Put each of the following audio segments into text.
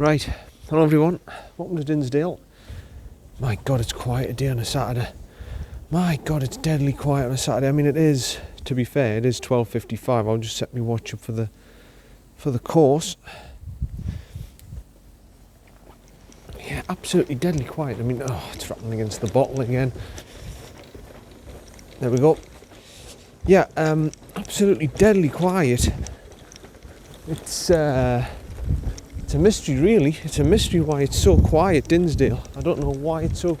Right, hello everyone, welcome to Dinsdale. My God, it's quiet today on a Saturday. My God, it's deadly quiet on a Saturday. I mean, it is, to be fair, it is 12:55. I'll just set my watch up for the course. Yeah, absolutely deadly quiet. I mean, it's rattling against the bottle again. There we go. Yeah, absolutely deadly quiet. It's a mystery, really. It's a mystery why it's so quiet, Dinsdale. I don't know why it's so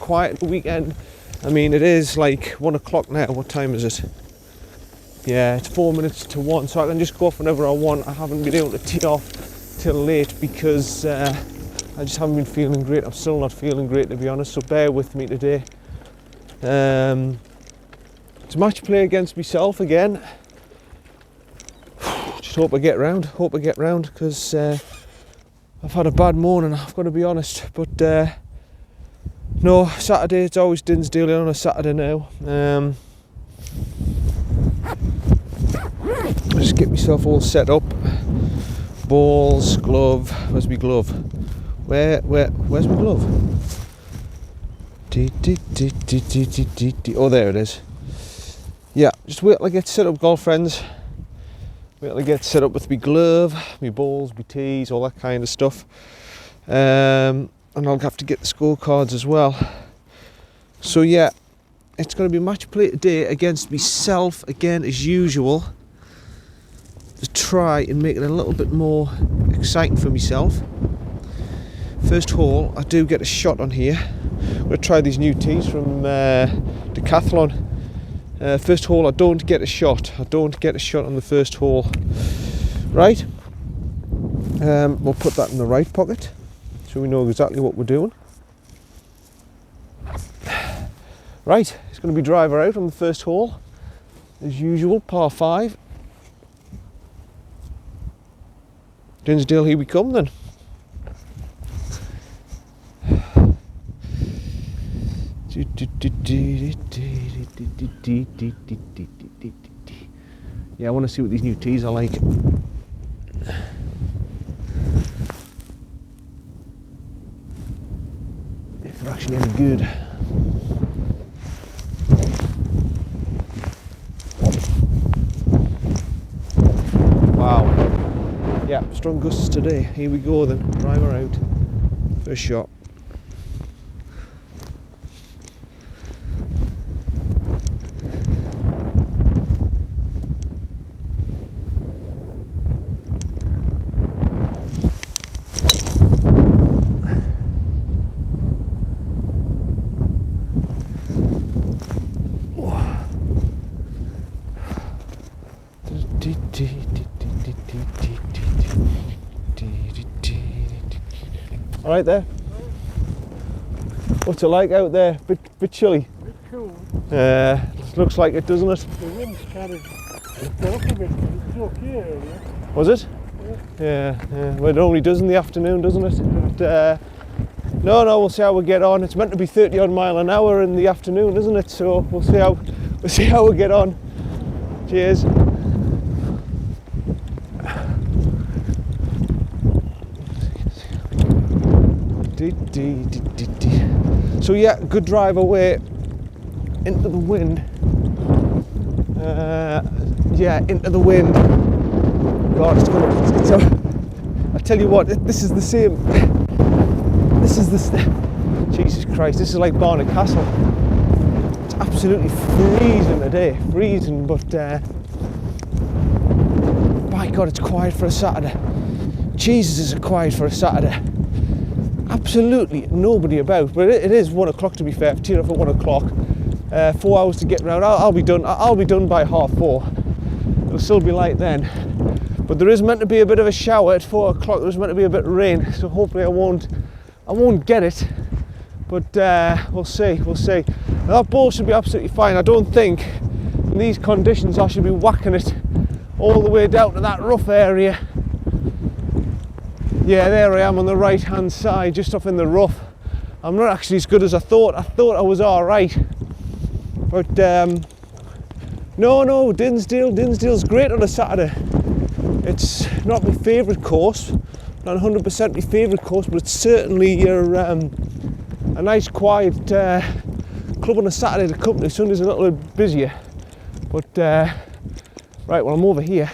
quiet at the weekend. I mean, it is like 1 o'clock now. What time is it? Yeah, it's 4 minutes to 1, so I can just go off whenever I want. I haven't been able to tee off till late because I just haven't been feeling great. I'm still not feeling great, to be honest, so bear with me today. It's match play against myself again. Just hope I get round, because I've had a bad morning, I've got to be honest. But no, Saturday, it's always Dinsdale on a Saturday now. Just get myself all set up. Balls, glove. Where's my glove? Where's my glove? Oh, there it is. Yeah, just wait till I get set up, golf friends. Wait till I get set up with my glove, my balls, my tees, all that kind of stuff. And I'll have to get the scorecards as well. So yeah, it's going to be match play today against myself again as usual, to try and make it a little bit more exciting for myself. First hole, I do get a shot on here. I'm going to try these new tees from Decathlon. First hole, I don't get a shot. I don't get a shot on the first hole. Right. We'll put that in the right pocket, so we know exactly what we're doing. Right, it's going to be driver out on the first hole, as usual, par 5. Dinsdale, here we come then. Yeah, I want to see what these new tees are like. If they're actually any good. Wow. Yeah, strong gusts today. Here we go then. Driver out. First shot. All right there. What's it like out there? Bit chilly. Bit cool. Looks like it, doesn't it? The wind's kind of up a bit. It's okay earlier. Was it? Yeah. Yeah. Well, it only does in the afternoon, doesn't it? But, no, we'll see how we get on. It's meant to be 30 odd mile an hour in the afternoon, isn't it? So we'll see how we get on. Cheers. So yeah, good drive away into the wind. Into the wind. God, I tell you what, this is the same. Jesus Christ, this is like Barnard Castle. It's absolutely freezing today, freezing, but by God, it's quiet for a Saturday. Jesus, is it quiet for a Saturday. Absolutely nobody about, but it is 1 o'clock, to be fair. I've teed off at 1 o'clock. 4 hours to get round. I'll be done. I'll be done by 4:30. It'll still be light then. But there is meant to be a bit of a shower at 4 o'clock. There's meant to be a bit of rain, so hopefully I won't get it. But we'll see. That ball should be absolutely fine. I don't think in these conditions I should be whacking it all the way down to that rough area. Yeah, there I am on the right hand side, just off in the rough. I'm not actually as good as I thought. I thought I was alright. But no, Dinsdale's great on a Saturday. It's not my favourite course, not 100% my favourite course, but it's certainly your a nice quiet club on a Saturday to company. Sunday's a little bit busier, but right, well, I'm over here.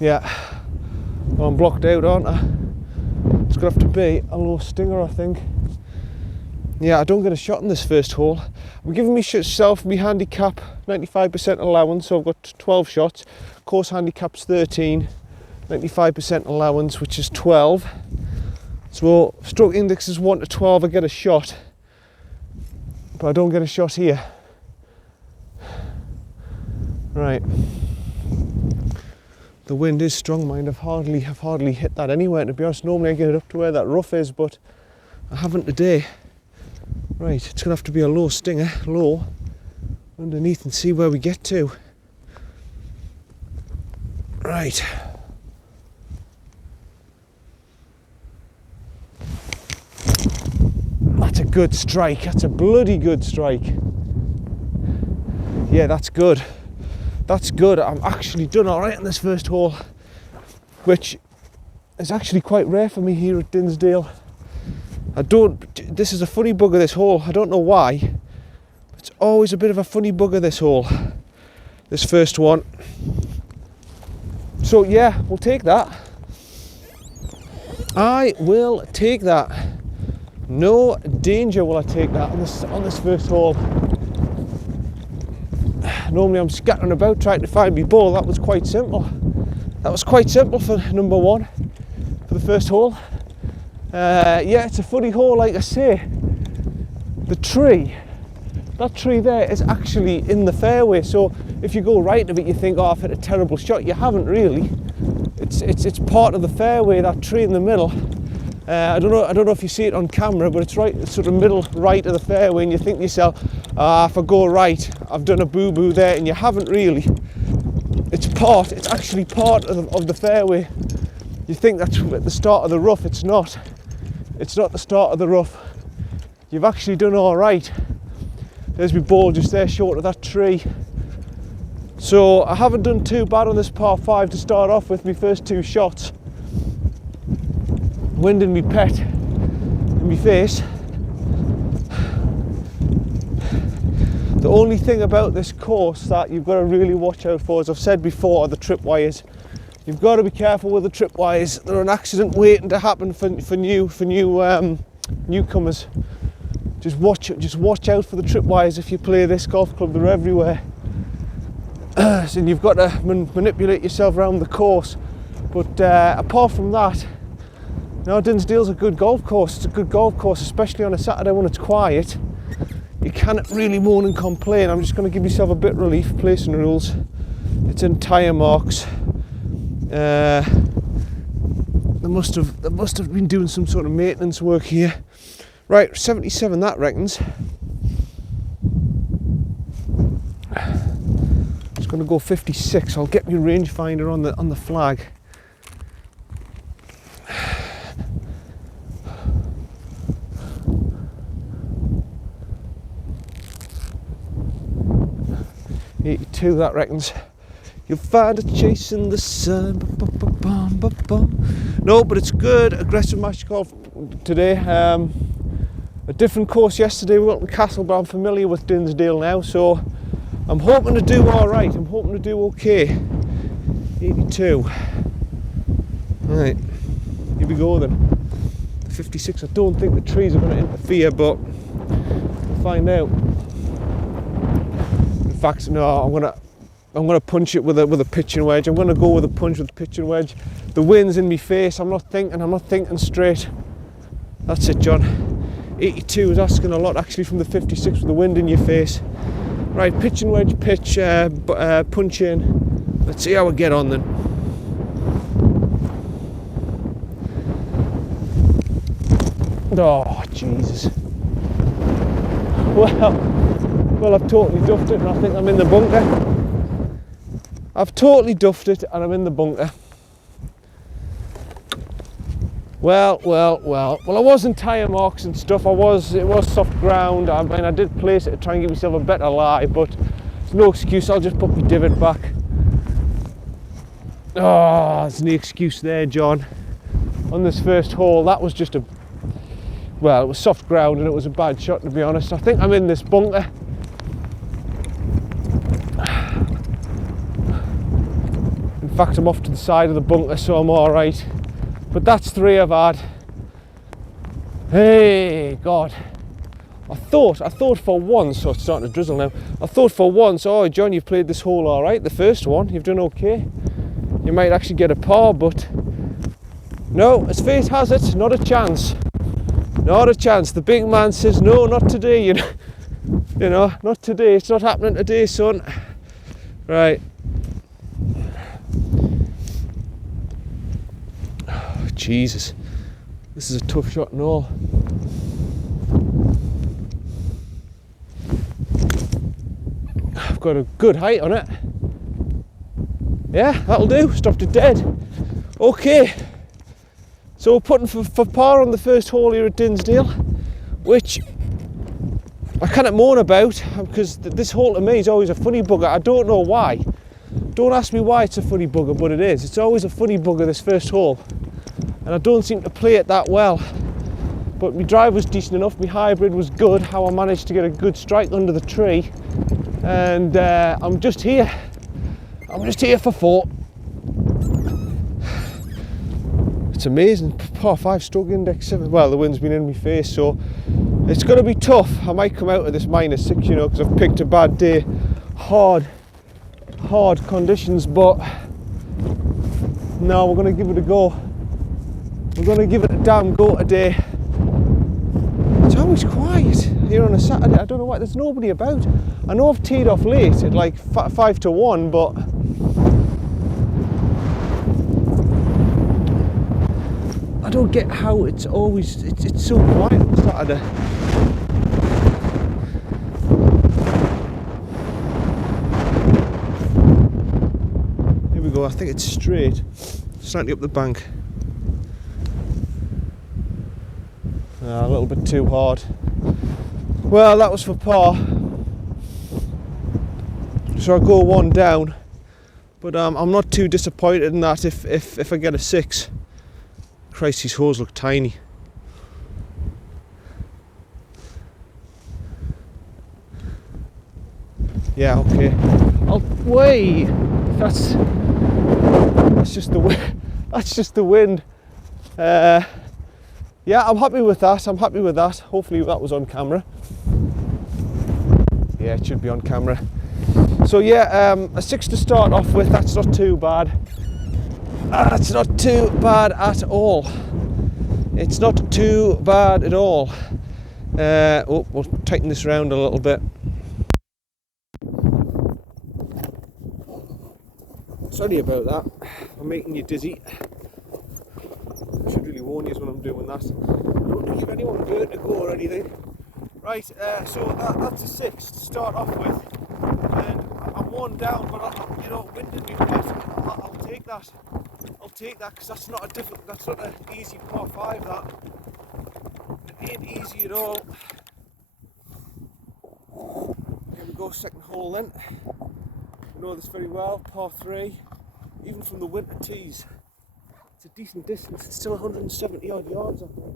Yeah, well, I'm blocked out, aren't I? It's gonna have to be a low stinger, I think. Yeah, I don't get a shot in this first hole. I'm giving myself my handicap 95% allowance, so I've got 12 shots. Course handicap's 13, 95% allowance, which is 12. So stroke index is 1 to 12, I get a shot, but I don't get a shot here. Right. The wind is strong, mind. I've hardly hit that anywhere, to be honest. Normally I get it up to where that rough is, but I haven't today. Right, it's gonna have to be a low stinger, low, underneath, and see where we get to. Right. That's a good strike. That's a bloody good strike. Yeah, that's good. That's good. I'm actually done all right in this first hole, which is actually quite rare for me here at Dinsdale. This is a funny bugger, this hole. I don't know why. It's always a bit of a funny bugger, this hole. This first one. So yeah, we'll take that. I will take that. No danger will I take that on this first hole. Normally I'm scattering about trying to find my ball. That was quite simple. That was quite simple for number one, for the first hole. Yeah, it's a funny hole, like I say. The tree, that tree there is actually in the fairway. So if you go right of it, you think, oh, I've hit a terrible shot. You haven't really. It's part of the fairway, that tree in the middle. I don't know if you see it on camera, but it's right, sort of middle right of the fairway, and you think to yourself, if I go right, I've done a boo-boo there, and you haven't really. It's actually part of the fairway. You think that's at the start of the rough. It's not. It's not the start of the rough. You've actually done all right. There's my ball just there short of that tree. So I haven't done too bad on this par 5 to start off with, my first 2 shots. Wind in me pet, in me face. The only thing about this course that you've got to really watch out for, as I've said before, are the tripwires. You've got to be careful with the tripwires. They're an accident waiting to happen for newcomers. Just watch out for the tripwires if you play this golf club. They're everywhere. So you've got to manipulate yourself around the course. But apart from that, now Dinsdale's a good golf course. It's a good golf course, especially on a Saturday when it's quiet. You can't really moan and complain. I'm just going to give yourself a bit of relief. Placing rules. It's in tyre marks. They must have been doing some sort of maintenance work here. Right, 77 that reckons. Just going to go 56. I'll get my rangefinder on the flag. .82 that reckons. You'll find it chasing the sun. No, but it's good. Aggressive match golf today. A different course yesterday, Wilton Castle, but I'm familiar with Dinsdale now, so I'm hoping to do all right. I'm hoping to do okay. 82. Right, here we go then. 56. I don't think the trees are going to interfere, but we'll find out. In fact, no, I'm gonna punch it with a pitching wedge. I'm gonna go with a punch with a pitching wedge. The wind's in my face. I'm not thinking straight. That's it, John. 82 is asking a lot actually from the 56 with the wind in your face. Right, pitching wedge, pitch, punch in. Let's see how we get on then. Oh, Jesus. Well, I've totally duffed it and I think I'm in the bunker. I've totally duffed it and I'm in the bunker. Well, I wasn't tyre marks and stuff. It was soft ground. I mean, I did place it to try and give myself a better lie, but it's no excuse. I'll just put my divot back. Oh, there's no excuse there, John. On this first hole, that was just it was soft ground and it was a bad shot, to be honest. I think I'm in this bunker. In fact, I'm off to the side of the bunker, so I'm all right. But that's 3 I've had. Hey, God. I thought for once, so it's starting to drizzle now. I thought for once, oh, John, you've played this hole all right. The first one, you've done okay. You might actually get a par, but no, as fate has it, not a chance. Not a chance. The big man says, no, not today, you know, not today. It's not happening today, son. Right. Oh, Jesus. This is a tough shot and all. I've got a good height on it. Yeah, that'll do. Stopped it dead. Okay. So we're putting for par on the first hole here at Dinsdale, which I cannot moan about, because this hole to me is always a funny bugger. I don't know why. Don't ask me why it's a funny bugger, but it is. It's always a funny bugger, this first hole. And I don't seem to play it that well. But my drive was decent enough, my hybrid was good, how I managed to get a good strike under the tree. And I'm just here for 4. It's amazing. Par 5 stroke index 7. Well, the wind's been in my face, so it's going to be tough. I might come out of this -6, you know, because I've picked a bad day. Hard conditions, but no, we're going to give it a go. We're going to give it a damn go today. It's always quiet here on a Saturday. I don't know why. There's nobody about. I know I've teed off late at like 5 to 1, but I don't get how it's always it's so quiet on Saturday. Here we go. I think it's straight, slightly up the bank. A little bit too hard. Well, that was for par. So I go 1 down, but I'm not too disappointed in that if I get a 6. Christ, these holes look tiny. Yeah, okay. Wait. That's just the wind. That's just the wind. Yeah, I'm happy with that. Hopefully that was on camera. Yeah, it should be on camera. So yeah, a 6 to start off with. That's not too bad. That's not too bad at all. It's not too bad at all. We'll tighten this round a little bit. Sorry about that. I'm making you dizzy. I should really warn you when I'm doing that. I don't want to give anyone vertigo or anything. Right, so that's a 6 to start off with. And I'm 1 down, but you know, wind in me face. I'll take that. I'll take that, because that's not an easy par 5. That it ain't easy at all. Here we go, second hole then. You know this very well. Par 3. Even from the winter tees, it's a decent distance. It's still 170 odd yards up there.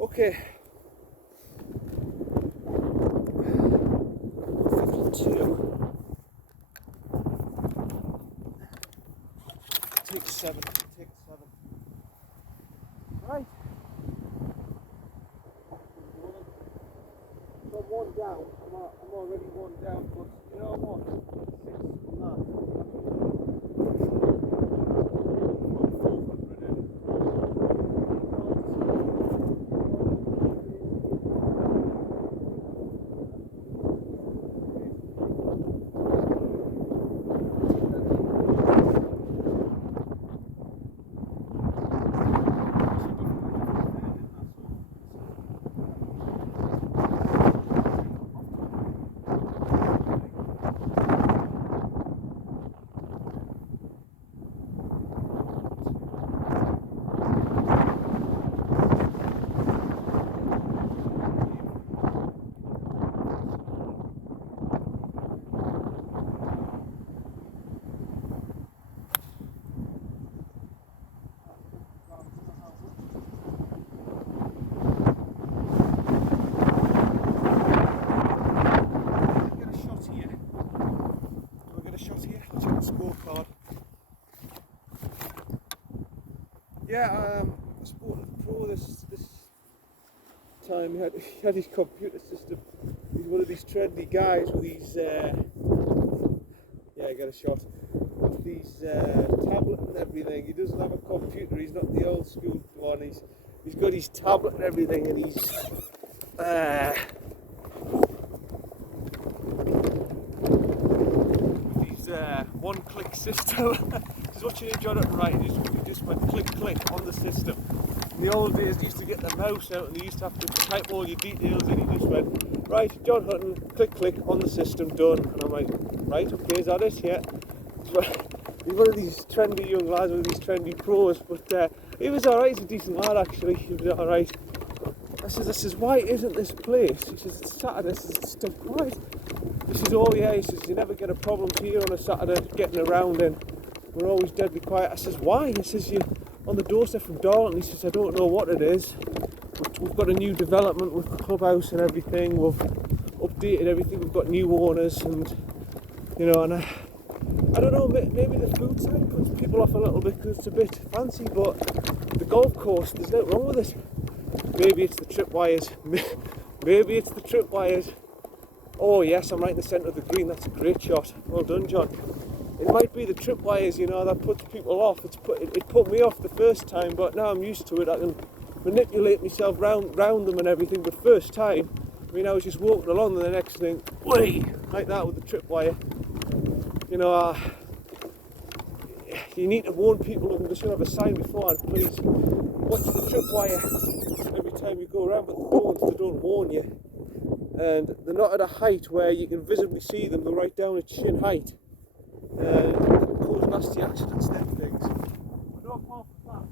Okay. 52. Take 7. Right. So I'm 1 down. I'm already 1 down, but you know what? 6 on that. scorecard. Yeah, I spoke to the pro this time. He had his computer system. He's one of these trendy guys with these. Yeah, get a shot. With these tablet and everything. He doesn't have a computer. He's not the old school one. He's got his tablet and everything, and he's one-click system. Just watching him Jonathan Wright, he just went click on the system. In the old days, they used to get the mouse out and they used to have to type all your details in. He just went, right, John Hutton, click on the system, done. And I'm like, right, okay, is that it? Yeah. He's one of these trendy young lads, one of these trendy pros, but he was alright. He's a decent lad actually. He was alright. I says, why isn't this place? He says, it's Saturday. I says, it's still quiet. He says, oh yeah. He says, you never get a problem here on a Saturday getting around, and we're always deadly quiet. I says, why? He says, you're on the doorstep from Darlington. He says, I don't know what it is. We've got a new development with the clubhouse and everything. We've updated everything. We've got new owners, and you know, and I don't know, maybe the food side puts people off a little bit because it's a bit fancy, but the golf course, there's nothing wrong with it. Maybe it's the tripwires. Maybe it's the tripwires. Oh yes, I'm right in the centre of the green. That's a great shot. Well done, John. It might be the tripwires, you know, that puts people off. It put me off the first time, but now I'm used to it. I can manipulate myself round them and everything. But first time, I mean, I was just walking along, and the next thing, whee, like that with the tripwire. You know, you need to warn people, and they should have a sign beforehand, please watch the tripwire every time you go around, but they don't warn you. And they're not at a height where you can visibly see them. They're right down at shin height. And it can cause nasty accidents, them things. But no, apart from that,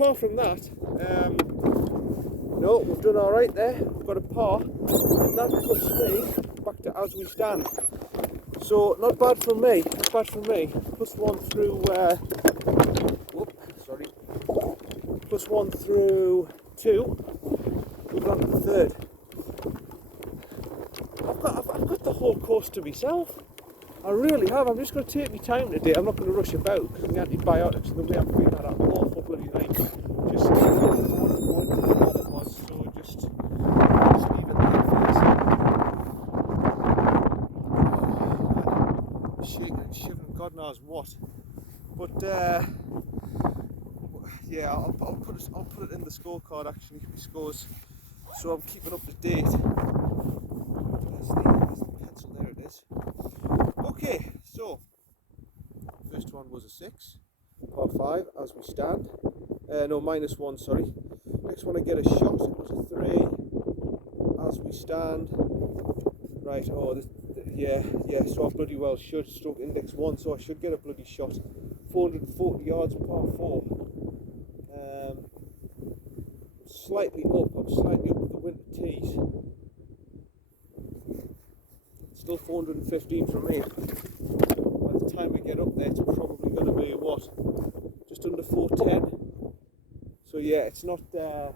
apart from that, no, we've done all right there. We've got a par, and that puts me back to as we stand. So not bad from me. Not bad from me. Plus one through. Plus one through two. We've got the third. I've got the whole course to myself. I really have. I'm just going to take my time today. I'm not going to rush about because of the antibiotics and the way I'm feeling that awful bloody night. Just so just leave it there for shaking and shivering, God knows what. But yeah, I'll put it in the scorecard actually. My scores, so I'm keeping up to date. There's the pencil. There it is. Okay, so first one was a 6, par 5 as we stand. No, -1, sorry. Next one I get a shot, it was a 3 as we stand. Right, yeah, so I bloody well should. Stroke index 1, so I should get a bloody shot. 440 yards, par 4. Slightly up, I'm slightly up with the winter tees. Still 415 from here. By the time we get up there, it's probably going to be what? Just under 410. So yeah, it's not still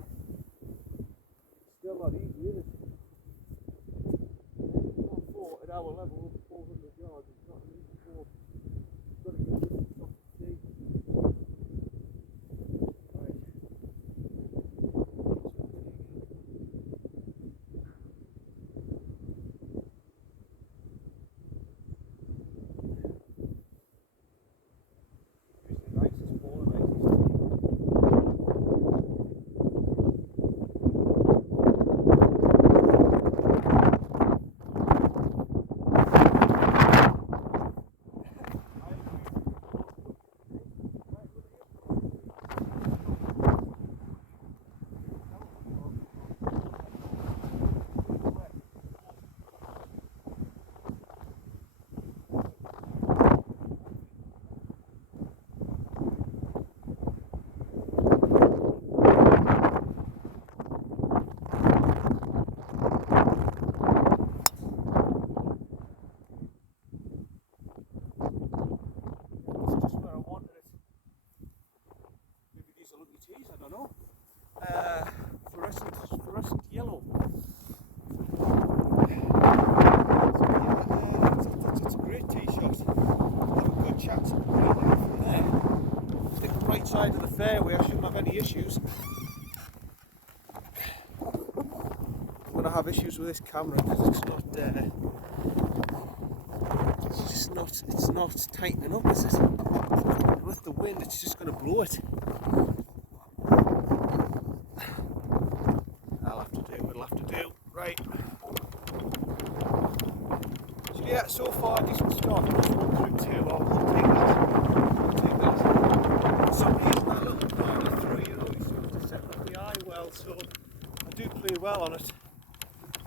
not easy, is it? 4 at our level, 400 yards. It's not an easy walk. You've got to get this top of the tee. look it is, I don't know. Fluorescent yellow. It's a great tee shot. Have a good chance at the green from there. Stick the right side of the fairway, I shouldn't have any issues. I'm going to have issues with this camera because it's not tightening up, is it? With the wind, it's just going to blow it. It'll have to do. Right. So yeah, so far decent start. Just 1 through 2. I'll take that. For some reason that little party 3, you know, you sort of have to set up the eye well, so I do play well on it.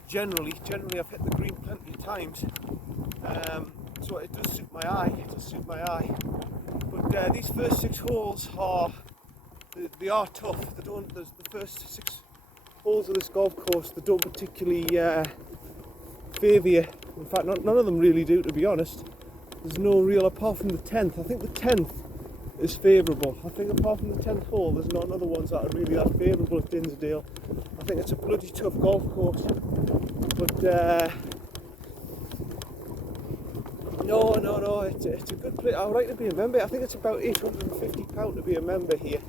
Generally I've hit the green plenty of times. So it does suit my eye. But these first 6 holes they are tough. The first 6 holes of this golf course, they don't particularly favour you. In fact, none of them really do, to be honest. There's no real, apart from the 10th. I think the 10th is favourable. I think apart from the 10th hole, there's none other ones that are really that favourable at Dinsdale. I think it's a bloody tough golf course. But no, it's a good place. I would like to be a member. I think it's about £850 to be a member here.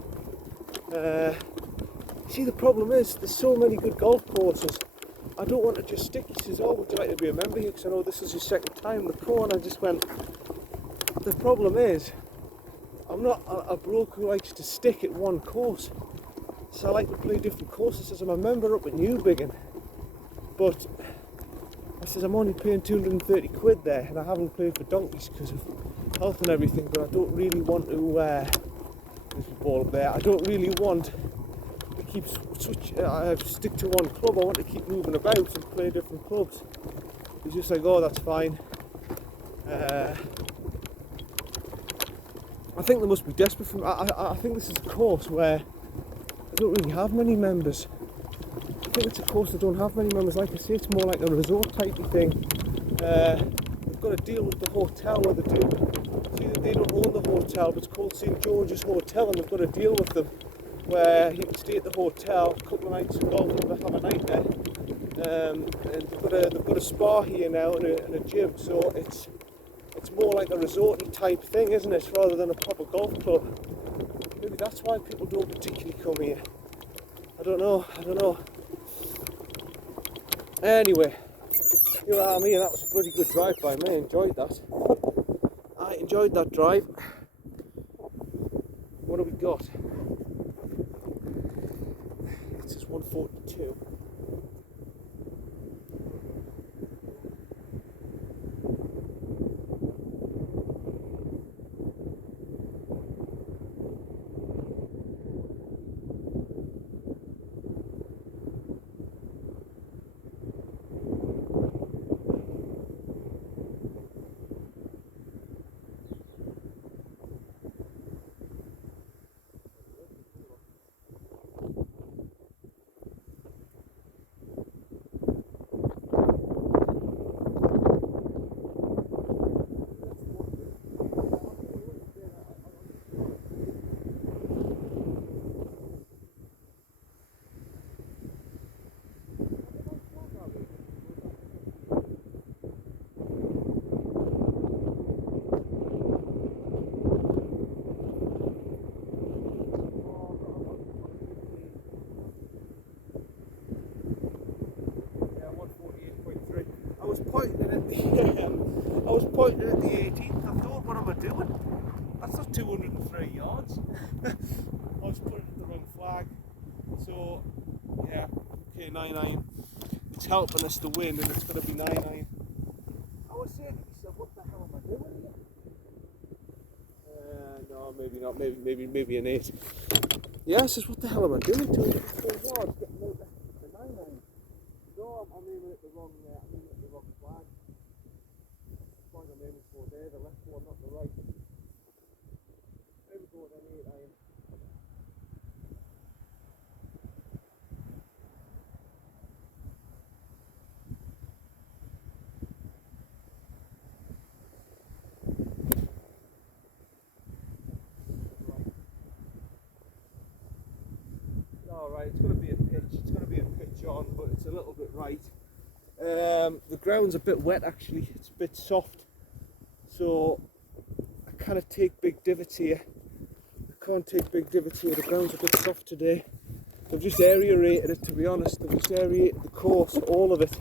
See, the problem is there's so many good golf courses. I don't want to just stick. He says, "Oh, would you like to be a member here?" Because I know this is your second time the pro, and I just went. The problem is, I'm not a bloke who likes to stick at one course. So I like to play different courses. As I'm a member up at Newbiggin, but I says I'm only paying 230 quid there, and I haven't played for donkeys because of health and everything. But I don't really want to. There's a ball up there. I don't really want. I stick to one club. I want to keep moving about and play different clubs. He's just like, oh, that's fine. I think they must be desperate for. I think this is a course where I don't really have many members. I think it's a course that don't have many members. Like I say, it's more like a resort type of thing. They've got to deal with the hotel where they do. See, they don't own the hotel, but it's called St George's Hotel, and they've got to deal with them. Where you can stay at the hotel a couple of nights and golf and have a night there. And they've got a spa here now and a gym, so it's more like a resorty type thing, isn't it, rather than a proper golf club. Maybe that's why people don't particularly come here. I don't know. Anyway, you know what I mean, that was a pretty good drive by me. I enjoyed that. I enjoyed that drive. What have we got? It says 142. I was pointing at the 18th. I thought, what am I doing? That's not 203 yards. I was putting the wrong flag. So, yeah, okay, 9-9. It's helping us to win, and it's going to be 9-9. I was saying to myself, what the hell am I doing here? No, maybe not. Maybe an 8. Yeah, I says, what the hell am I doing? 204 yards, getting out the 9-9. No, I'm aiming at the wrong. I'm aiming at the wrong flag. The flag I'm aiming for there, the left one, not the right. There we go, then 8-9. alright. It's going to be a pitch. It's going to be a pitch on, but it's a little bit right. The ground's a bit wet actually. It's a bit soft. So I kind of take big divots here. I can't take big divots here. The ground's a bit soft today. They've just aerated it, to be honest. They've just aerated the course, all of it.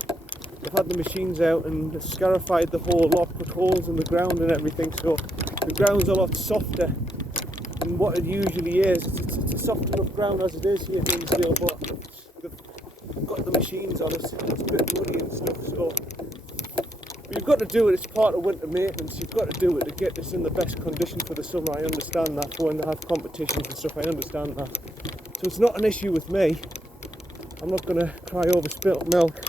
They've had the machines out and scarified the whole lot, put holes in the ground and everything. So the ground's a lot softer than what it usually is. It's a soft enough ground as it is here in Dinsdale, but they've got the machines on it. It's a bit muddy and stuff. So you've got to do it. It's part of winter maintenance. You've got to do it to get this in the best condition for the summer. I understand that. For when they have competitions and stuff, I understand that. So it's not an issue with me. I'm not going to cry over spilt milk.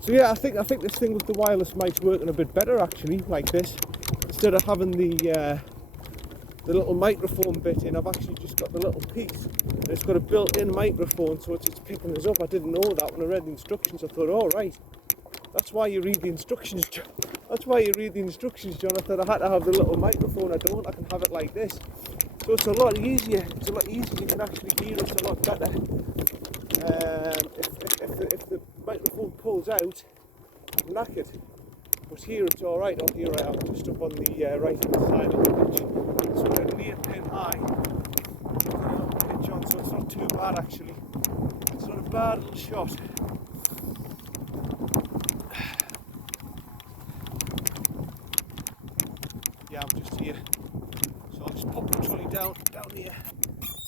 So yeah, I think this thing with the wireless mic's working a bit better actually, like this. Instead of having the little microphone bit in, I've actually just got the little piece. And it's got a built-in microphone, so it's just picking us up. I didn't know that when I read the instructions. I thought, oh right, that's why you read the instructions, John. That's why you read the instructions, John. I thought I had to have the little microphone. I don't. I can have it like this. So it's a lot easier. It's a lot easier. You can actually hear us a lot better. If the microphone pulls out, I'm knackered. But here it's all right. Oh, here I am, just up on the right-hand side of the pitch. So we're near pin high. Got a little pitch on, so it's not too bad actually. It's not a bad little shot. Yeah, I'm just here. So I'll just pop the trolley down here.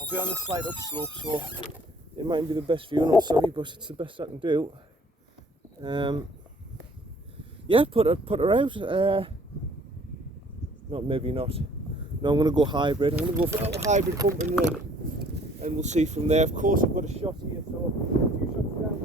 I'll be on the slight upslope, so it might be the best view. I'm sorry, but it's the best I can do. Yeah, put her out. Not maybe not. No, I'm going to go hybrid. I'm going to go for a little hybrid bump and run, and we'll see from there. Of course, I've got a shot here, so a few shots down.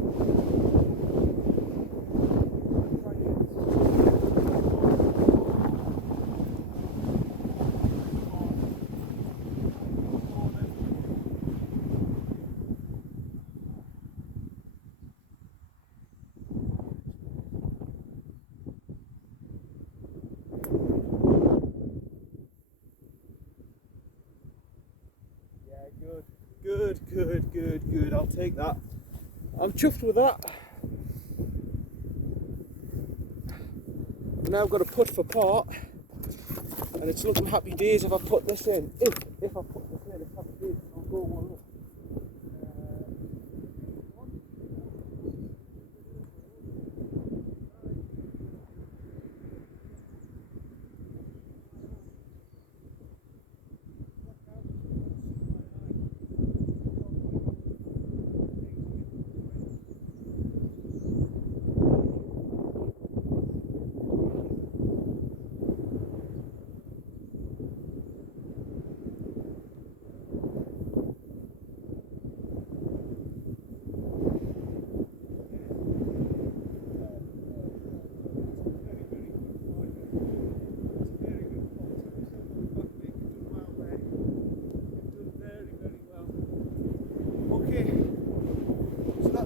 Good. I'll take that. I'm chuffed with that. I've now got a putt for part, and it's looking happy days if I put this in. If I put this in, it's happy days. I'll go one up.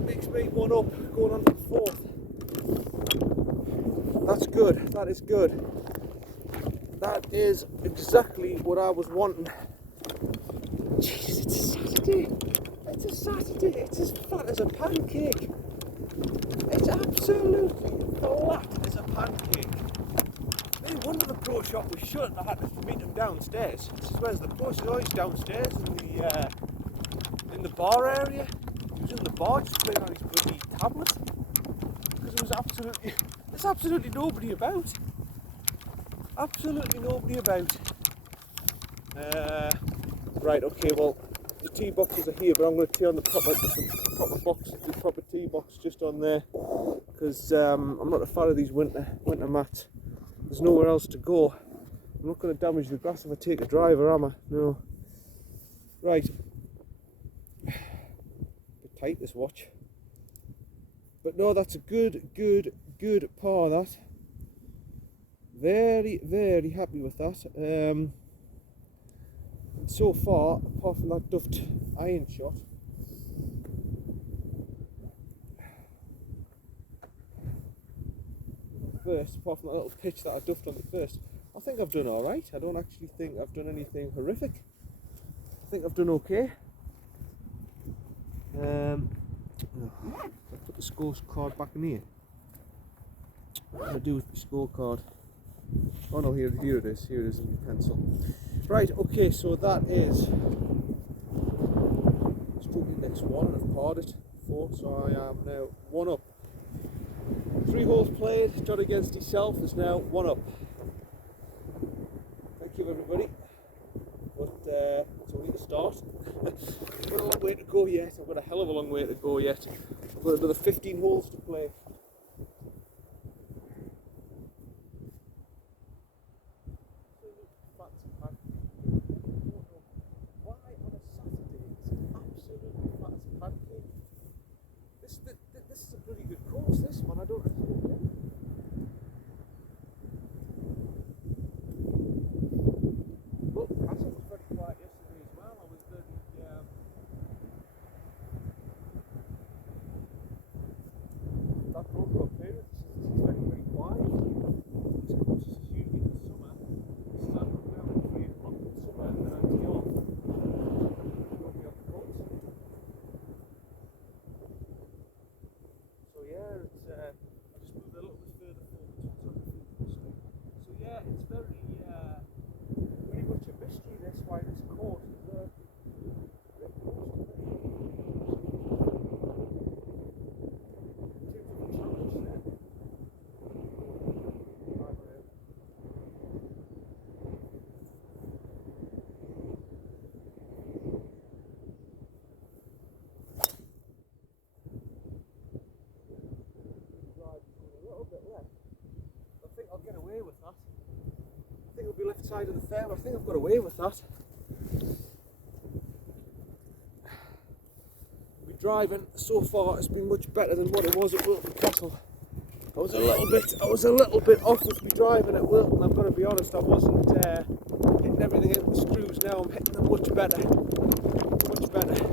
Makes me one up, going on to the fourth. That's good. That is good. That is exactly what I was wanting. Jeez, it's a Saturday. It's a Saturday. It's as flat as a pancake. It's absolutely flat as a pancake. No wonder the pro shop was shut and I had to meet him downstairs. This is where's the pro shop? Oh, he's downstairs in the bar area. He was in the bar just playing on his bloody tablet because there's absolutely nobody about. Absolutely nobody about. Right, okay, well the tee boxes are here, but I'm going to tee on the proper box, the proper tee box just on there, because I'm not a fan of these winter mats. There's nowhere else to go. I'm not going to damage the grass if I take a driver, am I? No. Right. Tight this watch, but no, that's a good par. That very happy with that. And so far, apart from that duffed iron shot, apart from that little pitch that I duffed on the first, I think I've done all right. I don't actually think I've done anything horrific. I think I've done okay. I'll put the scorecard back in here. What do I do with the scorecard? Oh no, here it is. Here it is in the pencil. Right, okay, so that is stroke index 1 and I've parred it 4, so I am now 1 up. 3 holes played, John against himself is now 1 up. Thank you everybody. But it's only the start. I've got a long way to go yet. I've got a hell of a long way to go yet. I've got another 15 holes to play. This is a pretty good course, this one. I don't get it. Well, Castle was very quiet yesterday as well. I was very that broke up period. This is very, very quiet. This course is usually in the summer. This is out now at 3 o'clock in the summer and then I'll be off. I'll be off the course. So yeah, it's I just moved a little bit further forward. So yeah, it's very much a mystery. That's why this course is a great course. I think I'll get away with that. I think it'll be left side of the fairway. I think I've got away with that. The driving so far has been much better than what it was at Wilton Castle. I was a little bit off with my driving at Wilton. I've got to be honest. I wasn't hitting everything in the screws. Now I'm hitting them much better. Much better. So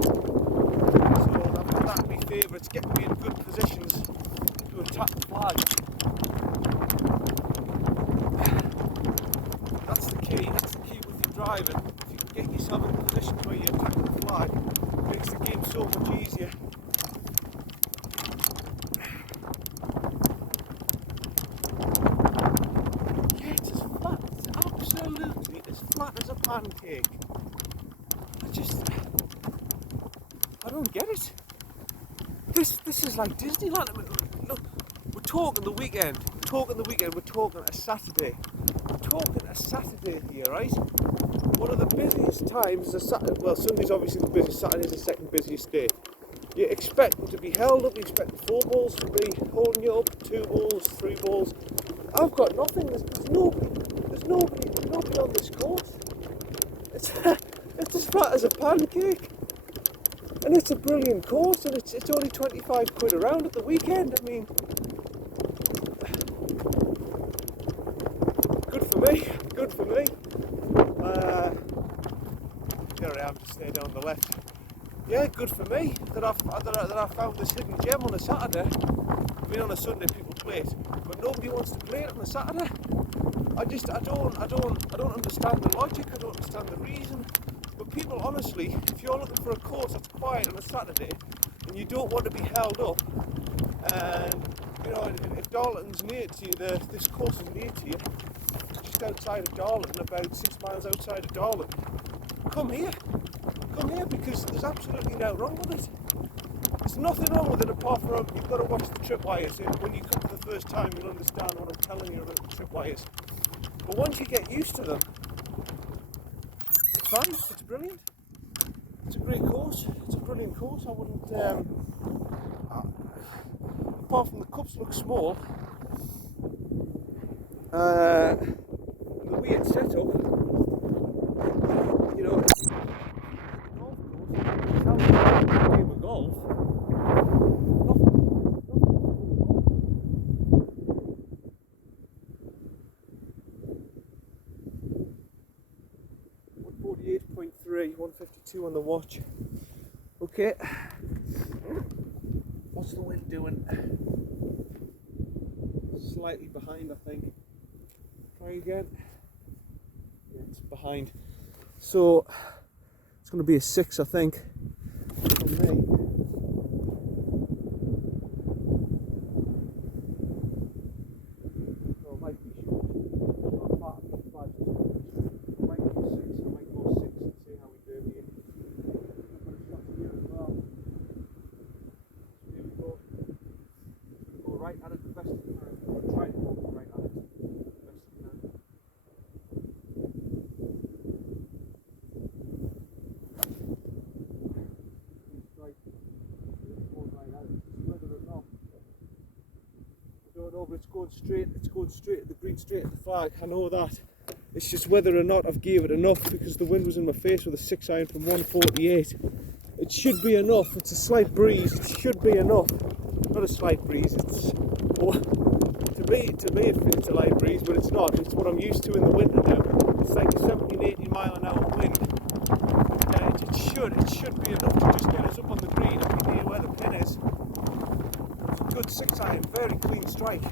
I've got that in my favour. It's getting me in good positions to attack the flag. That's the key with your driving. If you can get yourself in a position where you attack the flag, it makes the game so much easier. Yeah, it's as flat, it's absolutely as flat as a pancake. I don't get it. This is like Disneyland. I mean, look, we're talking the weekend, we're talking a Saturday. Talking a Saturday here, right? One of the busiest times is well, Sunday's obviously the busiest, Saturday's the second busiest day. You expect them to be held up, you expect the 4 balls to be holding you up, 2 balls, 3 balls. I've got nothing, there's nobody on this course. It's as flat as a pancake. And it's a brilliant course and it's only 25 quid a round at the weekend. I mean, good for me. There I am, just there down the left. Yeah, good for me that I found this hidden gem on a Saturday. I mean, on a Sunday people play it, but nobody wants to play it on a Saturday. I don't understand the logic. I don't understand the reason. But people, honestly, if you're looking for a course that's quiet on a Saturday and you don't want to be held up, and you know, if Darlington's near to you, this course is near to you, just outside of Darlington, about 6 miles outside of Darlington, come here because there's absolutely no wrong with it. There's nothing wrong with it apart from you've got to watch the tripwires. And when you come for the first time, you'll understand what I'm telling you about the tripwires. But once you get used to them, it's fine, it's brilliant. It's a great course, it's a brilliant course. I wouldn't, apart from the cups look small, and the way it's set up, you know, it's a golf course, it's how you play a game of golf. 148.3, 152 on the watch. Okay, what's the wind doing? Slightly behind, I think. Try again. Yeah, it's behind. So it's going to be a 6, I think, from me. So it might be short. It's not far, I think 5 to 2. I might go 6, I might go 6 and see how we do here. I've got a shot here as well. So here we go. Go right at it the best we can. Or try to go right at it the best we can. Strike. Going right at it. Whether or not. I don't know, but it's going straight at the green, straight at the flag. I know that. It's just whether or not I've gave it enough, because the wind was in my face with a 6 iron from 148. It should be enough. It's a slight breeze. It should be enough. Not a slight breeze. It's to me it's a light breeze, but it's not. It's what I'm used to in the winter now. It's like a 70, 80 mile an hour wind. It should be enough to just get us up on the green. I can hear where the pin is. It's a good 6 iron, very clean strike.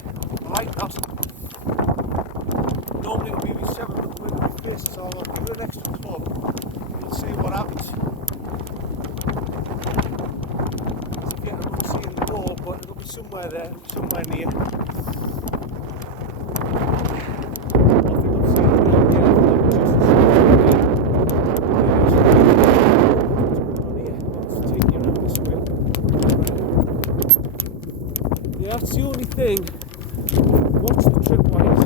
I like that. Normally it'll be with 7, but the wind in my face, so I'll give it an extra club. We'll see what happens. It's getting a seeing the ball, but it'll be somewhere there, it'll be somewhere near. That's the only thing. Watch the tripwires.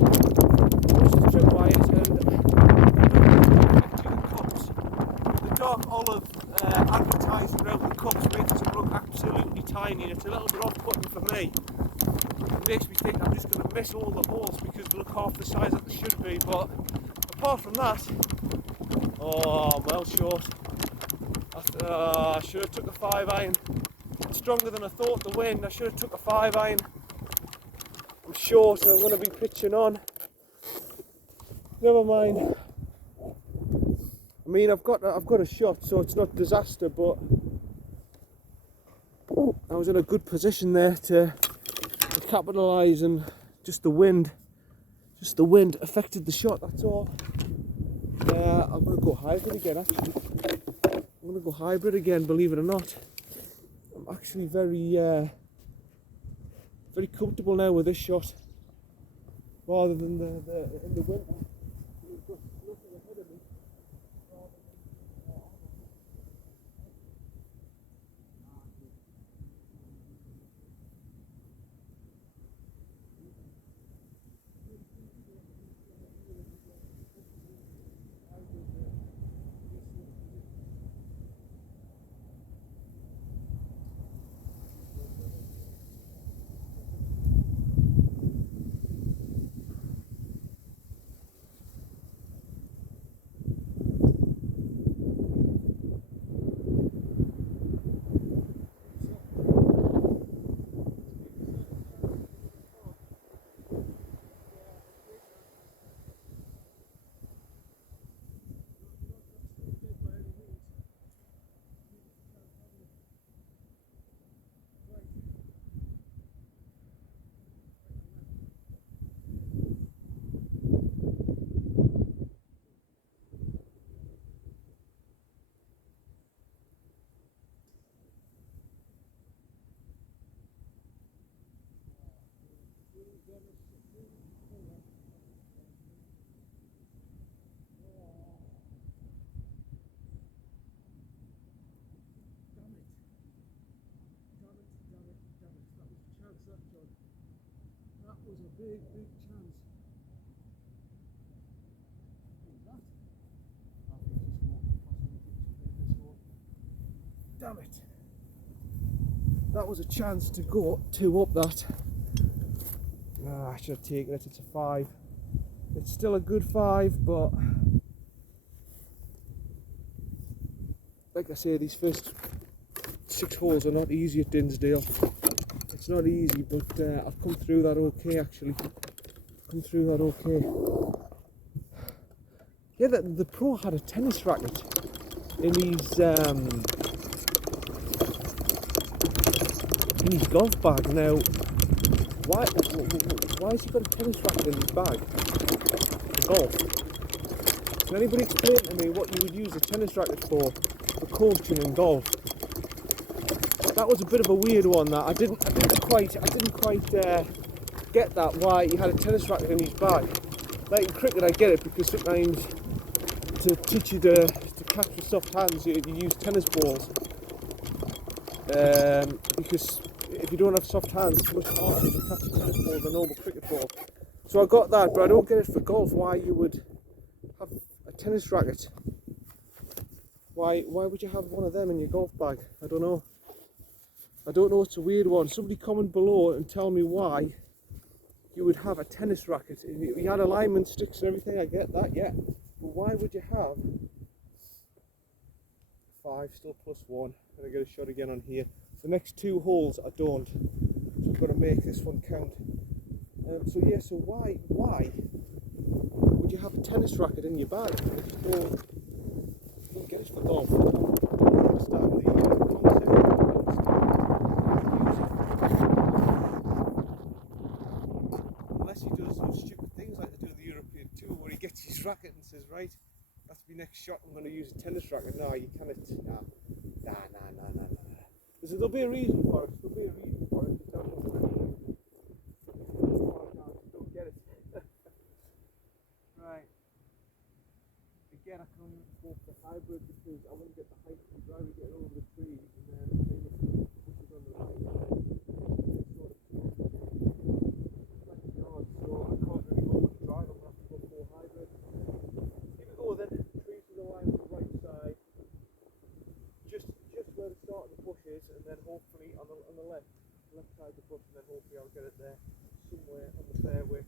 And the cups. The dark olive advertising around the cups makes them look absolutely tiny, and it's a little bit off-putting for me. It makes me think I'm just going to miss all the holes because they look half the size that they should be. But apart from that, oh, well short. I should have took a 5 iron. Stronger than I thought, the wind. I should have took a 5 iron. I'm short and I'm going to be pitching on. Never mind. I mean, I've got a shot, so it's not disaster, but I was in a good position there to capitalise, and just the wind affected the shot, that's all. I'm going to go hybrid again, actually. I'm going to go hybrid again, believe it or not. I'm actually very comfortable now with this shot, rather than in the winter. We've got nothing ahead of me. That was a big chance. Damn it. That was a chance to go 2 up that. I should have taken it. It's a 5. It's still a good 5, but like I say, these first 6 holes are not easy at Dinsdale. It's not easy, but I've come through that okay, actually. Come through that okay. Yeah, the pro had a tennis racket in his golf bag. Now, why has he got a tennis racket in his bag? For golf. Can anybody explain to me what you would use a tennis racket for coaching in golf? That was a bit of a weird one. That I didn't quite get that, why he had a tennis racket in his bag. Like in cricket, I get it, because sometimes to teach you to catch with soft hands, you use tennis balls. Because if you don't have soft hands, it's much harder to catch a tennis ball than a normal cricket ball. So I got that, but I don't get it for golf, why you would have a tennis racket. Why would you have one of them in your golf bag? I don't know. It's a weird one. Somebody comment below and tell me why you would have a tennis racket. You had alignment sticks and everything, I get that, yeah. But why would you have 5, still +1. I'm going to get a shot again on here. The next 2 holes I don't. So I've got to make this one count. So why would you have a tennis racket in your bag? I don't get it for golf. I don't understand the concept. Unless he does those stupid things like they do in the European Tour, where he gets his racket and says, right, that's my next shot, I'm going to use a tennis racket. No, you cannot. Nah. There'll be a reason for it. Don't get it. Right. Again, I can't even go for the hybrid because I want to get the height of the driver getting over the trees, and then I think it's on the right. So I can't really go with the drive. I'm going to have to go for hybrid. Here we go then. Trees to the line on the right side. Just where the start of the bush is, and then hopefully on the left side of the bush, and then hopefully I'll get it there somewhere on the fairway.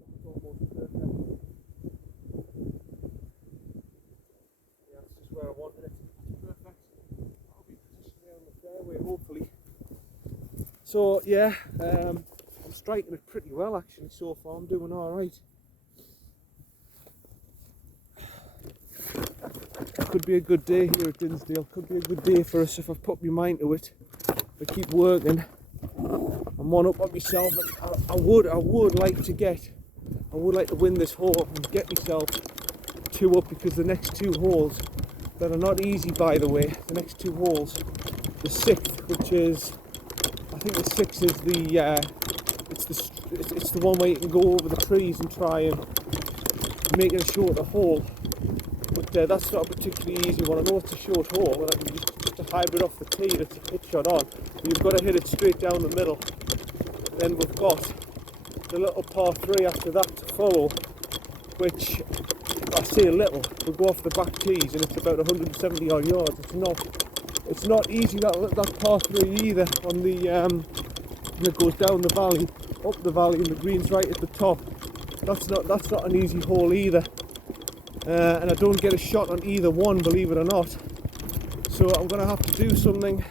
That's almost perfect. Yeah, that's just where I wanted it. That's perfect. I'll be positioned there on the fairway, hopefully. So yeah, I'm striking it pretty well actually so far. I'm doing alright. Could be a good day here at Dinsdale. Could be a good day for us if I've put my mind to it. If I keep working. I'm one up on myself, and I would like to win this hole and get myself 2 up, because the next 2 holes that are not easy, by the way. The next 2 holes, the 6th, which is, I think the 6th is it's the one where you can go over the trees and try and make it a shorter hole. But that's not a particularly easy one. I know it's a short hole, and I can just a hybrid off the tee, that's a pitch shot on. But you've got to hit it straight down the middle. Then we've got the little par 3 after that to follow, which I say a little, we'll go off the back tees, and it's about 170 odd yards. It's not easy, that par 3 either, on the that goes down the valley, up the valley, and the green's right at the top. That's not an easy hole either. And I don't get a shot on either one, believe it or not. So I'm going to have to do something.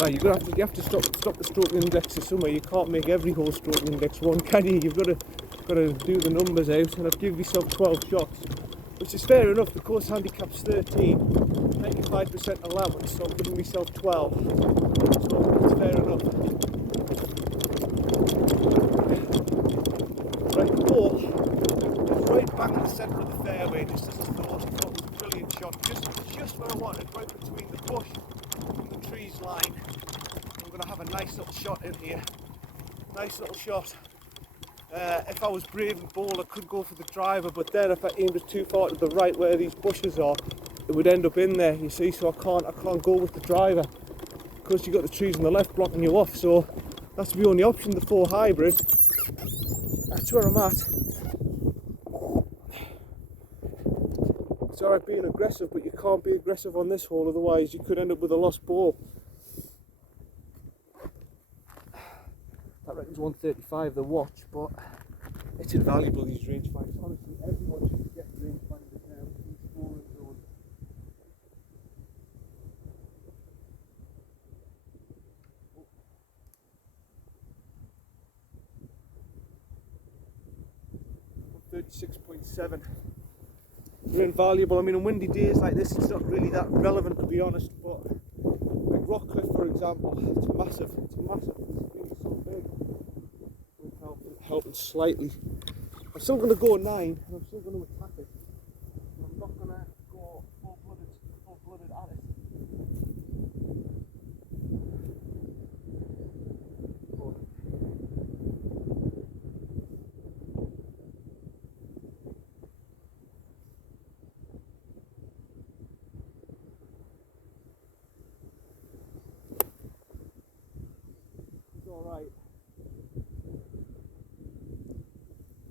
Right, you have to stop the stroking indexes somewhere. You can't make every hole stroking index 1, can you? You've got to do the numbers out, and I've given myself 12 shots, which is fair enough. The course handicap's 13, 95% allowance, so I'm giving myself 12. So it's fair enough. Right, the ball is right back in the centre of the fairway, just as I thought. It was a brilliant shot, just where I wanted, right between the bush and the trees line. I'm going to have a nice little shot in here. Nice little shot. If I was brave and bold, I could go for the driver, but then if I aimed it too far to the right where these bushes are, it would end up in there, you see. So I can't go with the driver because you've got the trees on the left blocking you off. So that's the only option, the 4 hybrid. That's where I'm at. It's alright being aggressive, but you can't be aggressive on this hole, otherwise you could end up with a lost ball. That reckon's 135 the watch, but it's invaluable, these rangefinders. Honestly, everyone should get rangefinders now in these scoring zones. Oh. 36.7. They're invaluable. I mean, on windy days like this, it's not really that relevant, to be honest, but big rock cliff, for example, it's massive. It's massive. It's been so big. We're helping slightly. I'm still going to go 9, and I'm still going to attack it. And I'm not going to go full-blooded at it. Alright. I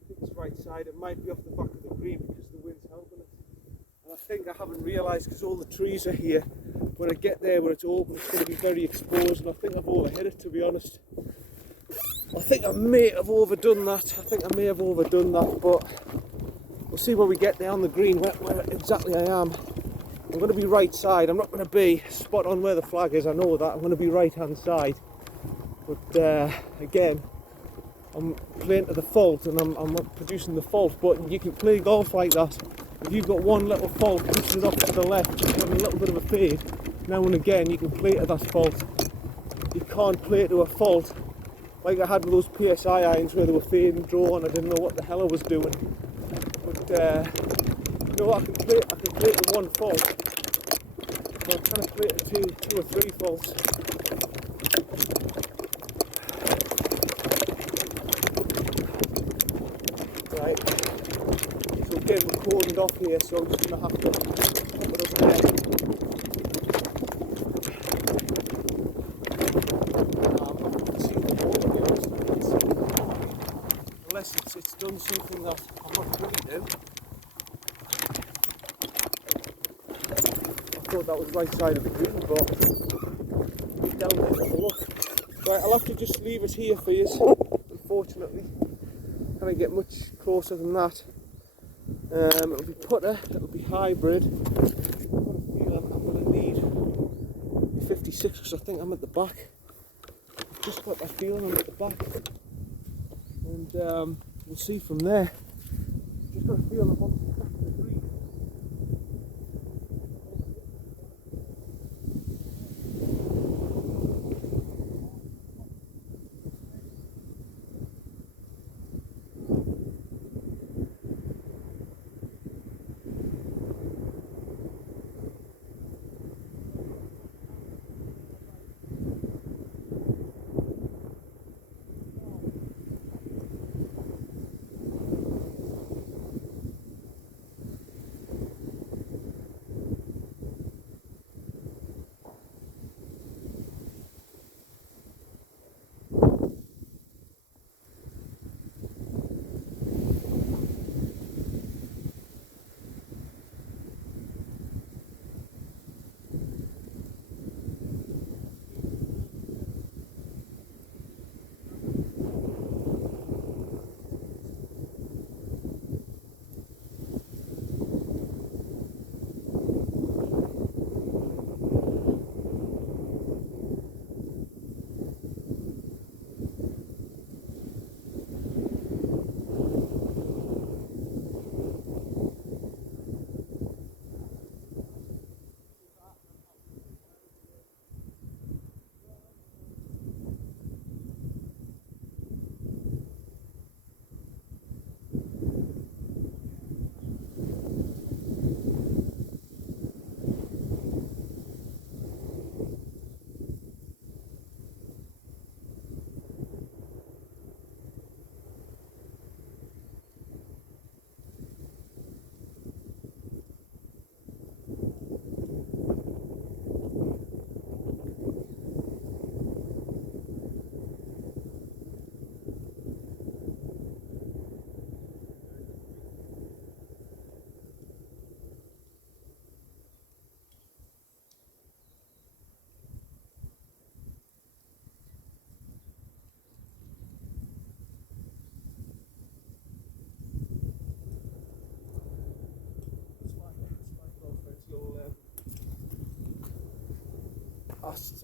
think it's right side. It might be off the back of the green because the wind's helping it. And I think I haven't realised because all the trees are here. When I get there where it's open, it's going to be very exposed, and I think I've overhit it, to be honest. I think I may have overdone that. But we'll see where we get there on the green, where exactly I am. I'm going to be right side. I'm not going to be spot on where the flag is. I know that. I'm going to be right hand side. But again, I'm playing to the fault, and I'm producing the fault. But you can play golf like that. If you've got one little fault, pushing it off to the left, getting a little bit of a fade, now and again you can play to that fault. You can't play to a fault like I had with those PSI irons where they were fading, drawing. I didn't know what the hell I was doing. But no, I can play to one fault. But I'm trying to play to two or three faults. Right, so again we're cordoned off here, so I'm just going to have to put it up there. I'm not going to see the ball again, unless it's done something that I'm not privy to. I thought that was right side of the green, but it's down there, have a look. Right, I'll have to just leave it here for you, unfortunately. Can't get much closer than that. It'll be putter, it'll be hybrid. I've got a feeling I'm going to need 56 because I think I'm at the back. I've just got that feeling I'm at the back. And we'll see from there. Just got a feeling I'm on the back of the green.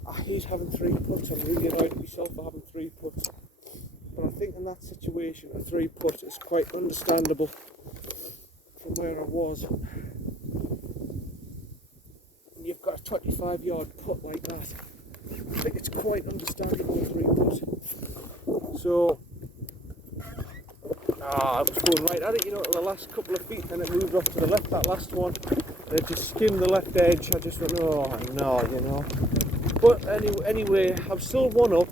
I hate having 3 putts. I'm really annoyed at myself for having 3 putts. But I think in that situation, a 3 putt is quite understandable from where I was. When you've got a 25-yard putt like that, I think it's quite understandable 3 putt. So I was going right at it, you know, the last couple of feet, and it moved off to the left, that last one. And it just skimmed the left edge. I just went, oh no, you know. But anyway, I'm still 1 up.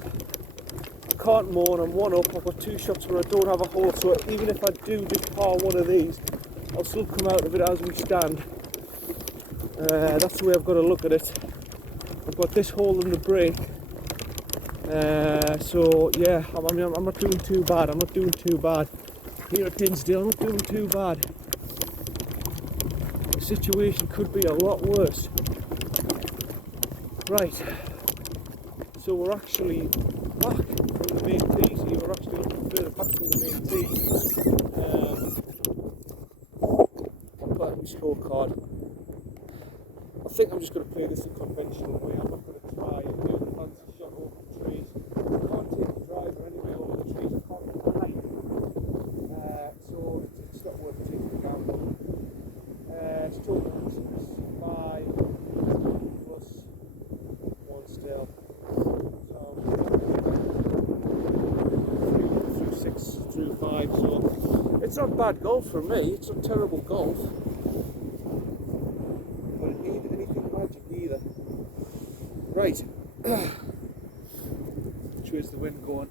I can't moan, I'm 1 up. I've got 2 shots where I don't have a hole, so even if I do just par one of these, I'll still come out of it as we stand. That's the way I've got to look at it. I've got this hole in the break. So yeah, I'm not doing too bad. I'm not doing too bad. Here at Dinsdale, I'm not doing too bad. The situation could be a lot worse. Right, so we're actually back from the main tee. So we're actually looking further back from the main tee. I'll put out my scorecard. I think I'm just going to play this the conventional way. I'm not going to try and do the fancy shot over the trees. I can't take the driver anyway over the trees. I can't get the height. So it's not worth taking the gamble. It's total 5 plus 1 still. So through 6, through 5. So it's not bad golf for me. It's not terrible golf. But it need anything magic either. Right. Which way is the wind going?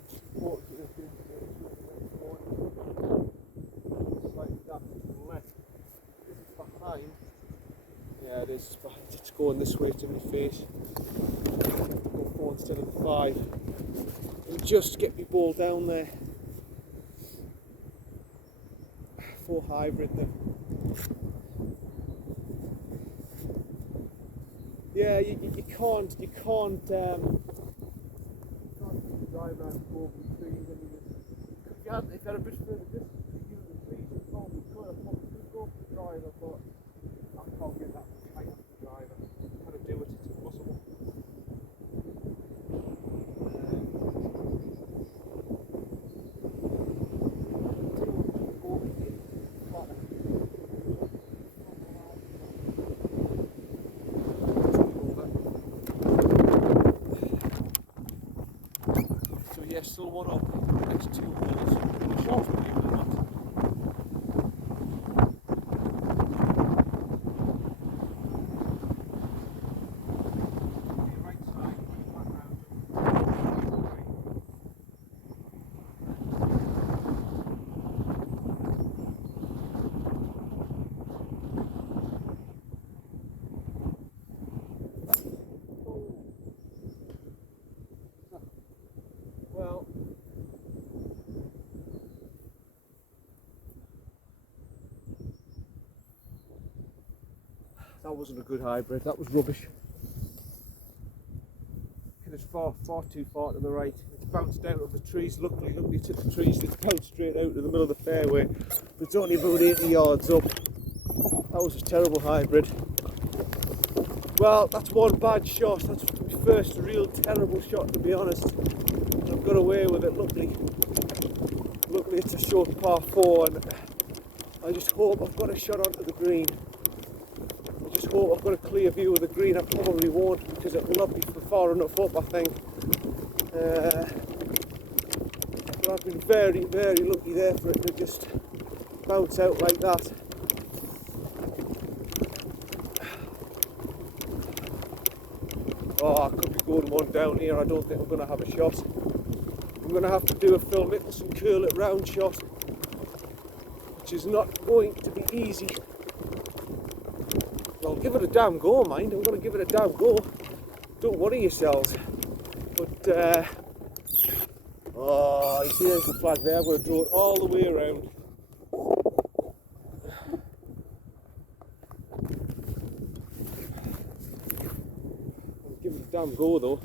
Slightly that to the left. This is behind. Yeah, it is behind. It's going this way to my face. Go 4 instead of the 5. And just get my ball down there. 4 hybrid then. Yeah, you can't drive around over the trees. I mean, if you had a bit further distance to the trees, you probably could. I probably could go for the driver, but I can't get that much height off the driver. I'm trying to do it, it's impossible. So yeah, still 1 up. Next 2 holes. Pretty sure it's believe it or not. Right side, back round. Well, that wasn't a good hybrid, that was rubbish. It was far too far to the right. It's bounced out of the trees. Luckily it's hit the trees. It's bounced straight out to the middle of the fairway. But it's only about 80 yards up. That was a terrible hybrid. Well, that's 1 bad shot. That's my first real terrible shot, to be honest. I've got away with it, luckily. Luckily it's a short par 4, and I just hope I've got a shot onto the green. I just hope I've got a clear view of the green. I probably won't, because it will not be far enough up, I think. But I've been very, very lucky there for it to just bounce out like that. Oh, I could be going 1 down here. I don't think I'm going to have a shot. I'm going to have to do a Phil Mickelson curl it round shot, which is not going to be easy. I'll give it a damn go, mind. I'm going to give it a damn go. Don't worry yourselves. But, oh, you see there's the flag there. I'm going to draw it all the way around. I'll give it a damn go, though.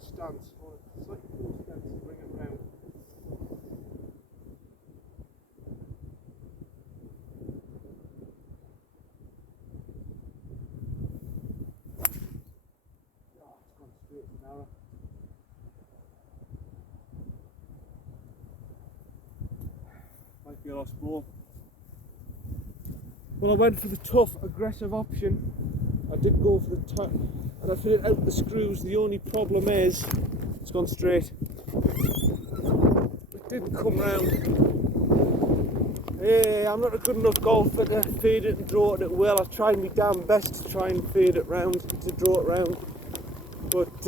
Stance, or slightly close stance to bring it round. might be a lost ball. Well, I went for the tough, aggressive option. I did go for the top, and I fitted out the screws. The only problem is, it's gone straight. It didn't come round. Hey, I'm not a good enough golfer to fade it and draw it well. I tried my damn best to try and fade it round, to draw it round. But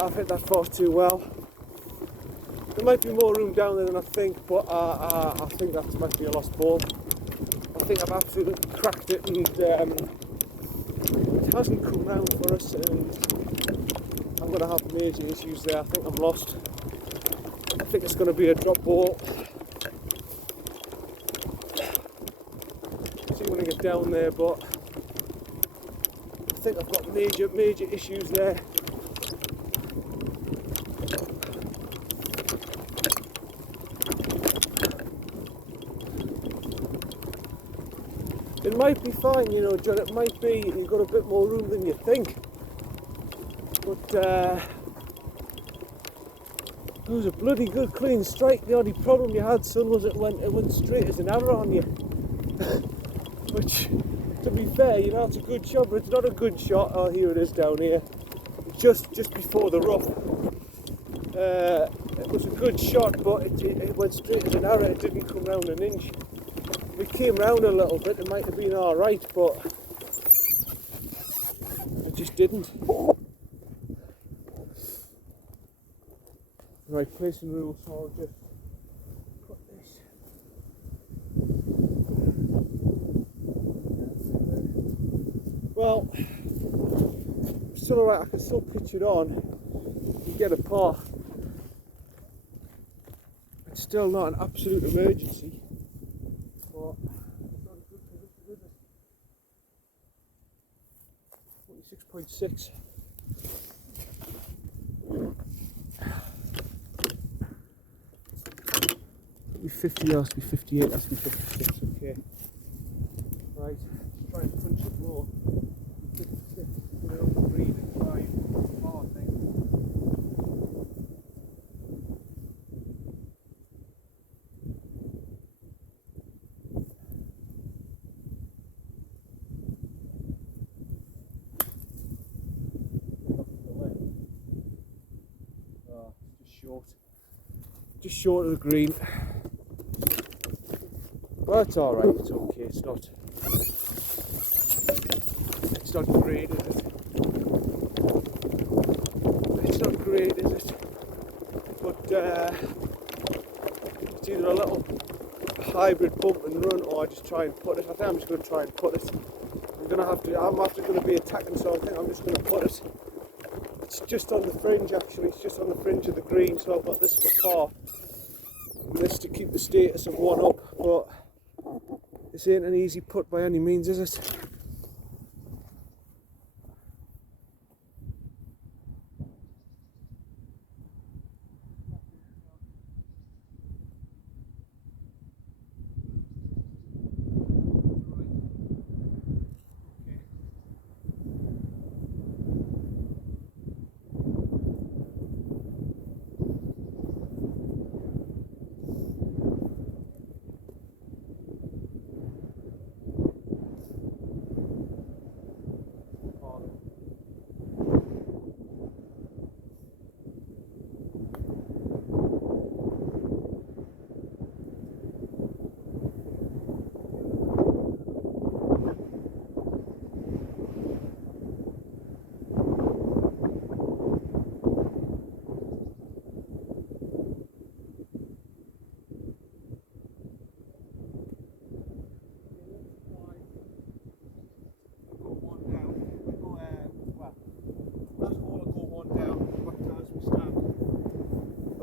I've hit that far too well. There might be more room down there than I think, but I think that might be a lost ball. I think I've absolutely cracked it, and it hasn't come round for us, and I'm going to have major issues there. I think I'm lost. I think it's going to be a drop ball. See when I get down there, but I think I've got major issues there. It might be fine, you know, John, it might be you've got a bit more room than you think. But it was a bloody good clean strike. The only problem you had, son, was it went straight as an arrow on you. Which, to be fair, you know, it's a good shot, but it's not a good shot. Oh, here it is down here. Just before the rough. It was a good shot, but it went straight as an arrow. It didn't come round an inch. If it came round a little bit, it might have been alright, but it just didn't. Right, placing rules, so I'll just put this. Well, still alright, I can still pitch it on and get a par. It's still not an absolute emergency, but it's not a good position, is it? 46.6. Be 50, has to be 58, has to be 56, okay. Right, just try and punch it low. 56, put it on the green and try and par thing. Oh, it's just short. Just short of the green. Well, it's alright, it's okay, it's not great, is it? It's not great, is it? But it's either a little hybrid bump and run, or I just try and put it. I think I'm just going to try and put it. I'm after going to be attacking, so I think I'm just going to put it. It's just on the fringe, actually, it's just on the fringe of the green, so I've got this for par. And this to keep the status of one up, but this ain't an easy putt by any means, is it?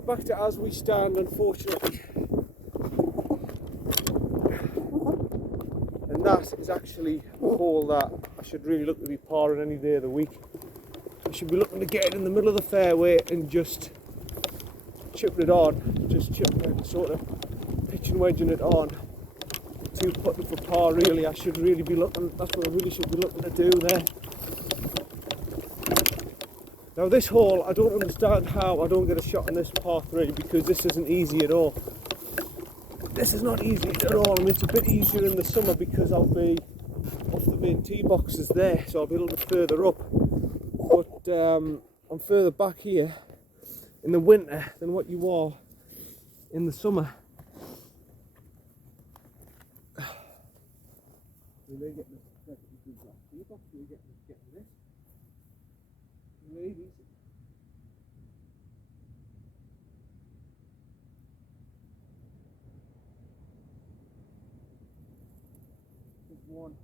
Back to as we stand, unfortunately, and that is actually a hole that I should really look to be parring any day of the week. I should be looking to get it in the middle of the fairway and just chipping it on, just chipping it, sort of pitching wedging it on to putting for par. Really, I should really be looking. That's what I really should be looking to do there. Now this hole, I don't understand how I don't get a shot on this par 3 because this isn't easy at all. This is not easy at all. I mean, it's a bit easier in the summer because I'll be off the main tee boxes there, so I'll be a little bit further up. But I'm further back here in the winter than what you are in the summer. We're getting this tee box. We're getting this. Ladies. One,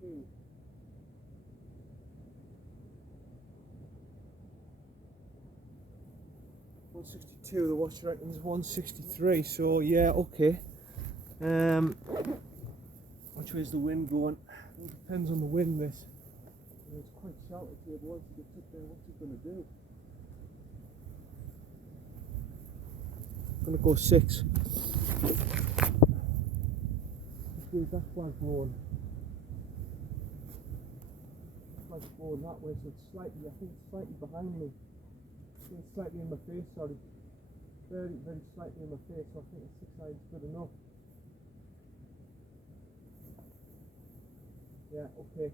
two, 162. The watch reckons 163. So yeah, okay. Which way is the wind going? It depends on the wind. This. It's quite sheltered here, but once it gets up there, what's it going to do? I'm going to go 6. Where's that flag blowing? Flag's blowing that way, so it's slightly, I think it's slightly behind me. I think it's slightly in my face, sorry. Very, very slightly in my face, so I think a 6 iron's good enough. Yeah, okay.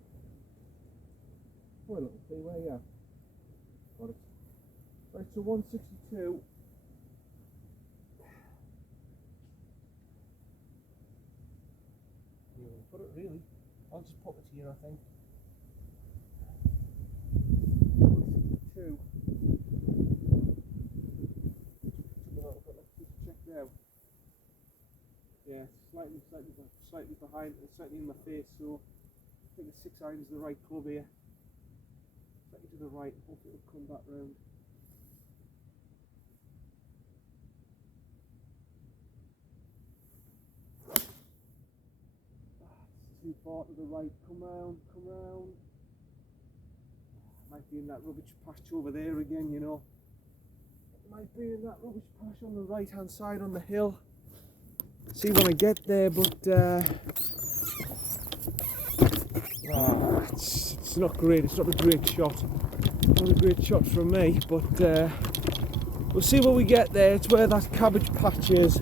Well, let's see where you are. Got it. Right, so 162. Put it really. I'll just pop it here, I think. 162. Let's just check now. Yeah, slightly behind, slightly in my face. So I think a 6 iron is the right club here. Slightly to the right. Hopefully it'll come back round. Too far to the right, come round. Might be in that rubbish patch over there again, you know. It might be in that rubbish patch on the right hand side on the hill. See when I get there, but it's not great, it's not a great shot. Not a great shot from me, but we'll see when we get there. It's where that cabbage patch is.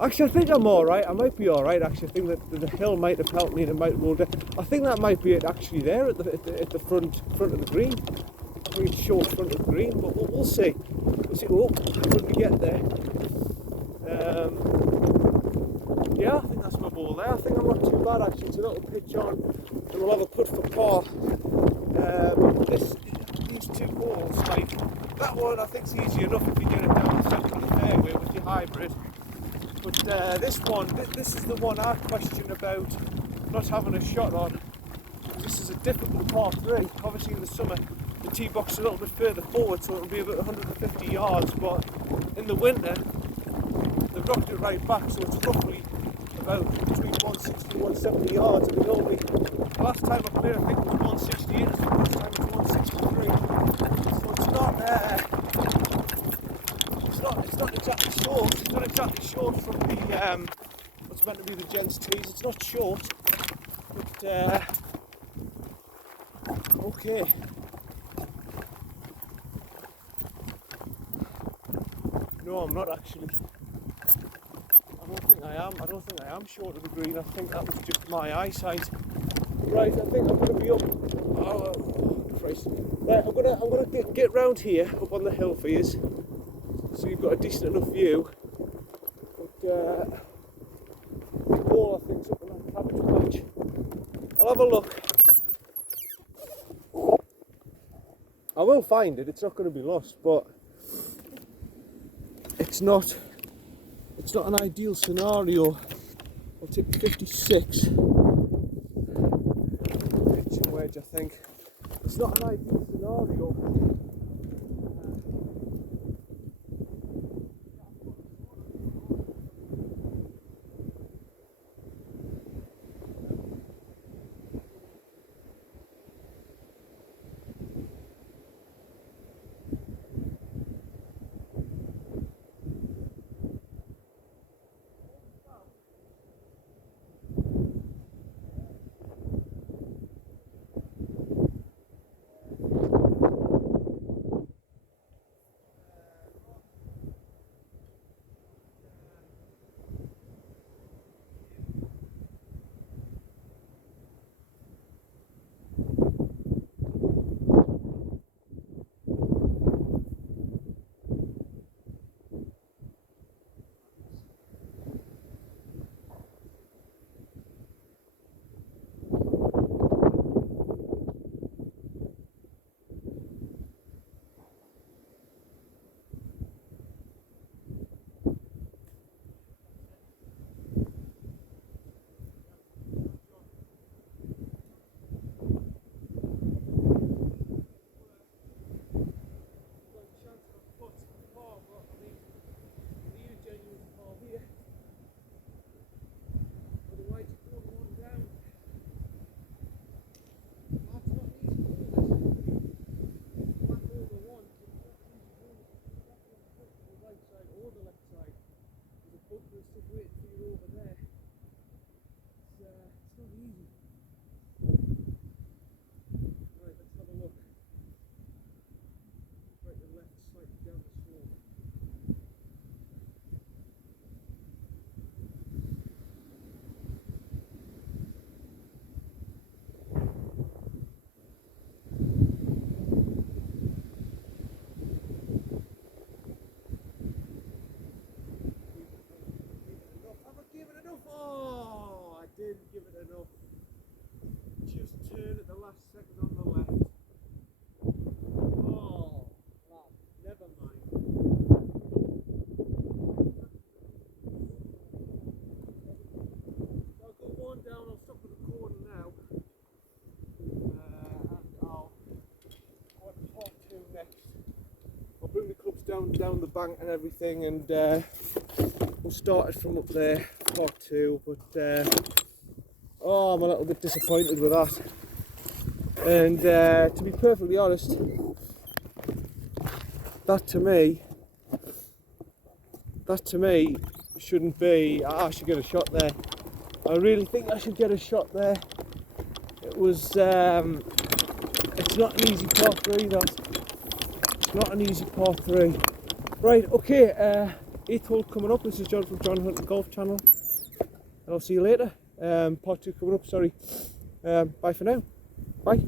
Actually, I think I'm alright. I might be alright, actually. I think that the hill might have helped me and it might roll down. I think that might be it actually there at the front of the green. I think it's short front of the green, but we'll see. We'll see when we get there. Yeah, I think that's my ball there. I think I'm not too bad actually. It's a little pitch on and we'll have a putt for par. These 2 balls, like that one I think is easy enough if you get it down the centre of the fairway with your hybrid. But this one, this is the one I question about not having a shot on. This is a difficult par 3. Obviously in the summer the tee box is a little bit further forward, so it'll be about 150 yards, but in the winter they've dropped it right back, so it's roughly about between 160 and 170 yards. And the last time I played I think it was 168, I think this time it's 163. So it's not exactly short. It's not exactly short from the what's meant to be the gents tees. It's not short, but okay. No, I'm not actually. I don't think I am short of the green. I think that was just my eyesight. Right, I think I'm going to be up. Oh, Christ! Right, I'm gonna get round here, up on the hill for you, so you've got a decent enough view. But the ball I think's up in that cabbage patch. I'll have a look. I will find it. It's not going to be lost, but it's not an ideal scenario. I'll take 56 pitch and wedge, I think. It's not an ideal scenario. enough. Just turn at the last second on the left. Oh, lad, never mind. I'll go one down, I'll stop the recording now. And I'll go on to part 2 next. I'll bring the clubs down the bank and everything, and we'll start it from up there, part 2. But oh, I'm a little bit disappointed with that. And to be perfectly honest, that to me shouldn't be. I should get a shot there. I really think I should get a shot there. It was. It's not an easy par 3, that. It's not an easy par 3. Right, okay. 8th hole coming up. This is John from John Hunting Golf Channel, and I'll see you later. Part 2 coming up. Sorry. Bye for now. Bye.